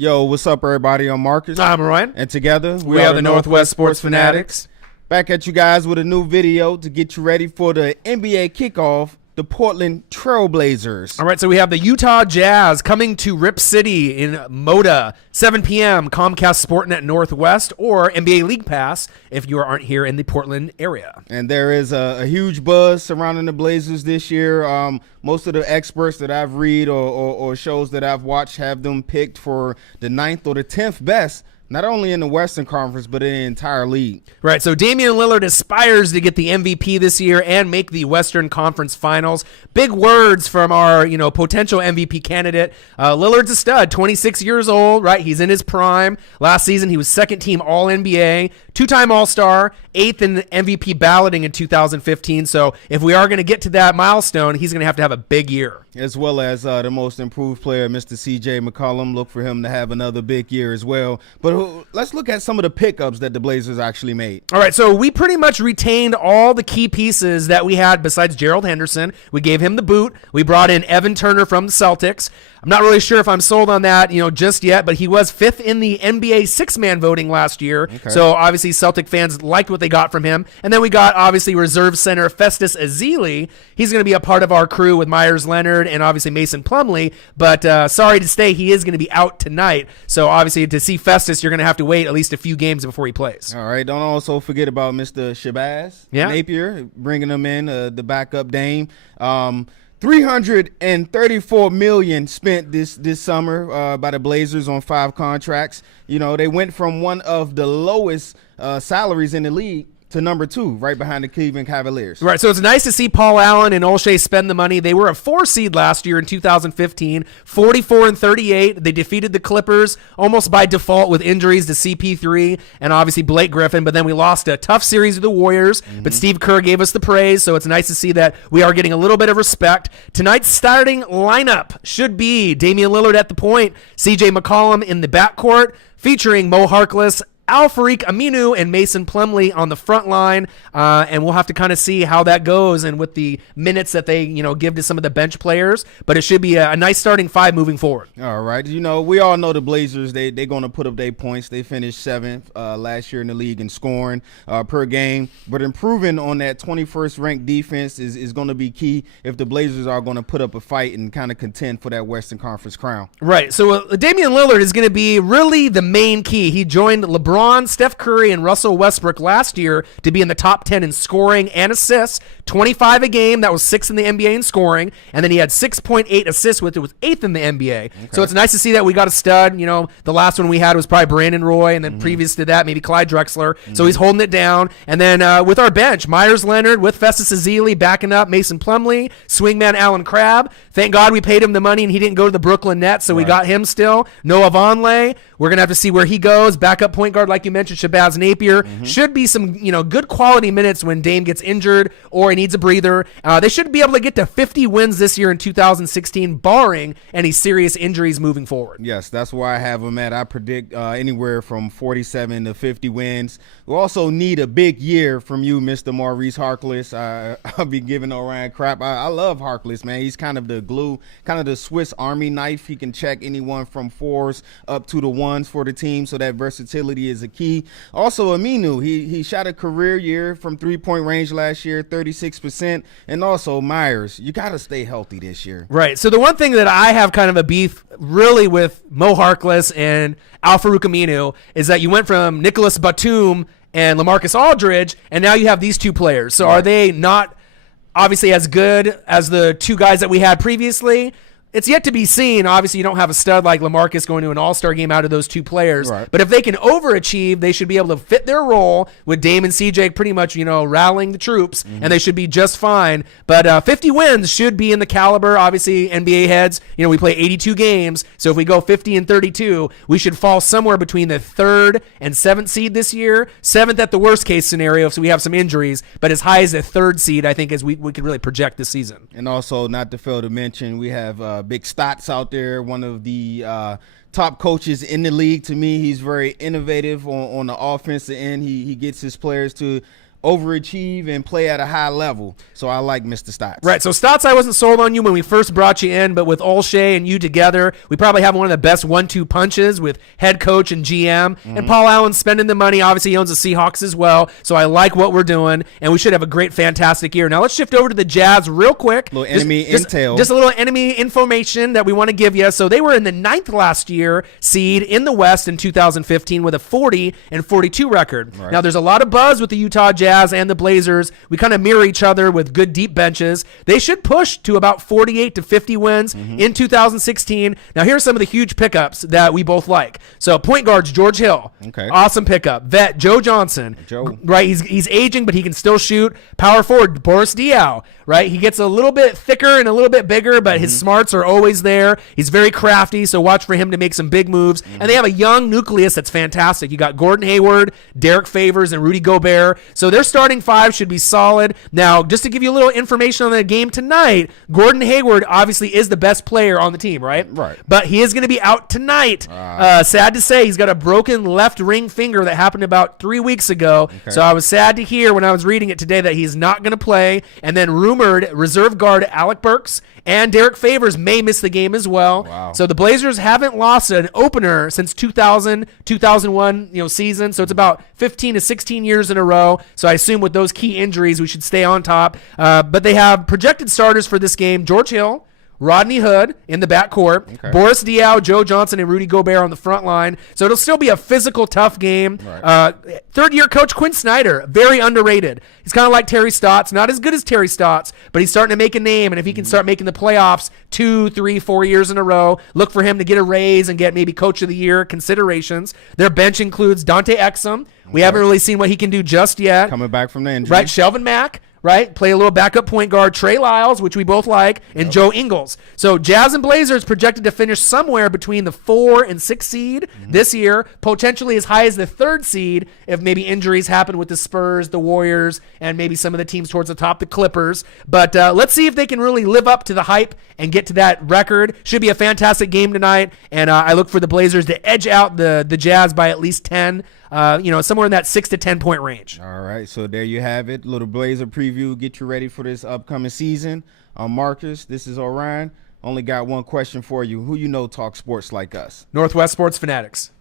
Yo, what's up, everybody? I'm Marcus. I'm Ryan. And together, we are the Northwest Sports Fanatics. Back at you guys with a new video to get you ready for the NBA kickoff, the Portland Trailblazers. All right, so we have the Utah Jazz coming to Rip City in Moda, 7 p.m., Comcast Sportnet Northwest, or NBA League Pass if you aren't here in the Portland area. And there is a huge buzz surrounding the Blazers this year. Most of the experts that I've read or shows that I've watched have them picked for the 9th or the 10th best, not only in the Western Conference, but in the entire league. Right, so Damian Lillard aspires to get the MVP this year and make the Western Conference Finals. Big words from our, potential MVP candidate. Lillard's a stud, 26 years old, right? He's in his prime. Last season, he was second-team All-NBA, two-time All-Star, 8th in the MVP balloting in 2015. So if we are going to get to that milestone, he's going to have a big year. As well as the most improved player, Mr. C.J. McCollum. Look for him to have another big year as well. But let's look at some of the pickups that the Blazers actually made. All right, so we pretty much retained all the key pieces that we had besides Gerald Henderson. We gave him the boot. We brought in Evan Turner from the Celtics. I'm not really sure if I'm sold on that, just yet, but he was 5th in the NBA six-man voting last year. Okay. So obviously Celtic fans liked what they got from him. And then we got obviously reserve center Festus Ezeli. He's going to be a part of our crew with Myers Leonard and obviously Mason Plumlee. But sorry to say, he is going to be out tonight. So obviously to see Festus, you're going to have to wait at least a few games before he plays. All right. Don't also forget about Mr. Shabazz Napier, bringing him in, the backup Dame. $334 million spent this summer by the Blazers on 5 contracts. They went from one of the lowest salaries in the league to number 2, right behind the Cleveland Cavaliers. Right, so it's nice to see Paul Allen and Olshey spend the money. They were a 4 seed last year in 2015, 44-38. They defeated the Clippers almost by default with injuries to CP3 and obviously Blake Griffin, but then we lost a tough series with the Warriors, but Steve Kerr gave us the praise, so it's nice to see that we are getting a little bit of respect. Tonight's starting lineup should be Damian Lillard at the point, CJ McCollum in the backcourt, featuring Mo Harkless, Al-Farouq Aminu and Mason Plumlee on the front line, and we'll have to kind of see how that goes and with the minutes that they give to some of the bench players, but it should be a nice starting 5 moving forward. All right. We all know the Blazers, they're going to put up their points. They finished 7th last year in the league in scoring per game, but improving on that 21st ranked defense is going to be key if the Blazers are going to put up a fight and kind of contend for that Western Conference crown. Right. So Damian Lillard is going to be really the main key. He joined LeBron, Steph Curry, and Russell Westbrook last year to be in the top 10 in scoring and assists, 25 a game. That was 6th in the NBA in scoring, and then he had 6.8 assists with it, was 8th in the NBA. Okay. So it's nice to see that we got a stud. The last one we had was probably Brandon Roy, and then previous to that, maybe Clyde Drexler. So he's holding it down. And then with our bench, Myers Leonard with Festus Ezeli backing up Mason Plumlee, swingman Alan Crabb. Thank God we paid him the money and he didn't go to the Brooklyn Nets, so we got him still. Noah Vonleh, we're going to have to see where he goes. Backup point guard, like you mentioned, Shabazz Napier. Should be some, good quality minutes when Dame gets injured or he needs a breather. They should be able to get to 50 wins this year in 2016, barring any serious injuries moving forward. Yes, that's where I have them at. I predict anywhere from 47 to 50 wins. We also need a big year from you, Mr. Maurice Harkless. I'll be giving Orion crap. I love Harkless, man. He's kind of the glue, kind of the Swiss Army knife. He can check anyone from 4s up to the 1s for the team, so that versatility is a key. Also, Aminu, he shot a career year from 3-point range last year, 36%. And also Myers, you got to stay healthy this year. Right. So the one thing that I have kind of a beef really with Mo Harkless and Al-Farouq Aminu is that you went from Nicholas Batum and LaMarcus Aldridge, and now you have these 2 players. So are they not obviously as good as the 2 guys that we had previously? It's yet to be seen. Obviously, you don't have a stud like LaMarcus going to an all-star game out of those 2 players. Right. But if they can overachieve, they should be able to fit their role with Dame and CJ pretty much, rallying the troops, and they should be just fine. But 50 wins should be in the caliber. Obviously, NBA heads, we play 82 games. So if we go 50-32, we should fall somewhere between the 3rd and 7th seed this year. 7th at the worst-case scenario, so we have some injuries. But as high as the 3rd seed, I think, as we could really project this season. And also, not to fail to mention, we have Big Stotts out there, one of the top coaches in the league. To me, he's very innovative on the offensive end. He gets his players to overachieve and play at a high level. So I like Mr. Stotts. Right, so Stotts, I wasn't sold on you when we first brought you in, but with Olshey and you together, we probably have one of the best 1-2 punches with head coach and GM. And Paul Allen's spending the money. Obviously, he owns the Seahawks as well, so I like what we're doing, and we should have a great, fantastic year. Now, let's shift over to the Jazz real quick. Little enemy intel. Just a little enemy information that we want to give you. So they were in the 9th last year seed in the West in 2015 with a 40-42 record. Right. Now, there's a lot of buzz with the Utah Jazz and the Blazers. We kind of mirror each other with good deep benches. They should push to about 48 to 50 wins in 2016. Now, here's some of the huge pickups that we both like. So, point guards, George Hill. Okay. Awesome pickup. Vet, Joe Johnson. Joe. Right, he's aging, but he can still shoot. Power forward, Boris Diaw. Right, he gets a little bit thicker and a little bit bigger, but his smarts are always there. He's very crafty, so watch for him to make some big moves. And they have a young nucleus that's fantastic. You got Gordon Hayward, Derek Favors, and Rudy Gobert. So their starting five should be solid. Now, just to give you a little information on the game tonight, Gordon Hayward obviously is the best player on the team, right? Right. But he is going to be out tonight. Sad to say, he's got a broken left ring finger that happened about 3 weeks ago. Okay. So I was sad to hear when I was reading it today that he's not going to play. And then rumored reserve guard Alec Burks and Derek Favors may miss the game as well. Wow. So the Blazers haven't lost an opener since 2000-2001 season. So it's about 15 to 16 years in a row. So I assume with those key injuries, we should stay on top. But they have projected starters for this game: George Hill, Rodney Hood in the backcourt, Okay. Boris Diaw, Joe Johnson, and Rudy Gobert on the front line. So it'll still be a physical, tough game. Right. Third-year coach Quinn Snyder, very underrated. He's kind of like Terry Stotts, not as good as Terry Stotts, but he's starting to make a name. And if he can start making the playoffs 2, 3, 4 years in a row, look for him to get a raise and get maybe Coach of the Year considerations. Their bench includes Dante Exum. We haven't really seen what he can do just yet. Coming back from the injury. Right, Shelvin Mack. Right, play a little backup point guard, Trey Lyles, which we both like, and Joe Ingles. So Jazz and Blazers projected to finish somewhere between the 4 and 6 seed this year, potentially as high as the 3rd seed if maybe injuries happen with the Spurs, the Warriors, and maybe some of the teams towards the top, the Clippers. But let's see if they can really live up to the hype and get to that record. Should be a fantastic game tonight, and I look for the Blazers to edge out the Jazz by at least 10. Somewhere in that 6 to 10 point range. All right, so there you have it. Little Blazer preview. Get you ready for this upcoming season. I'm Marcus. This is Orion. Only got one question for you. Who you know talk sports like us? Northwest Sports Fanatics.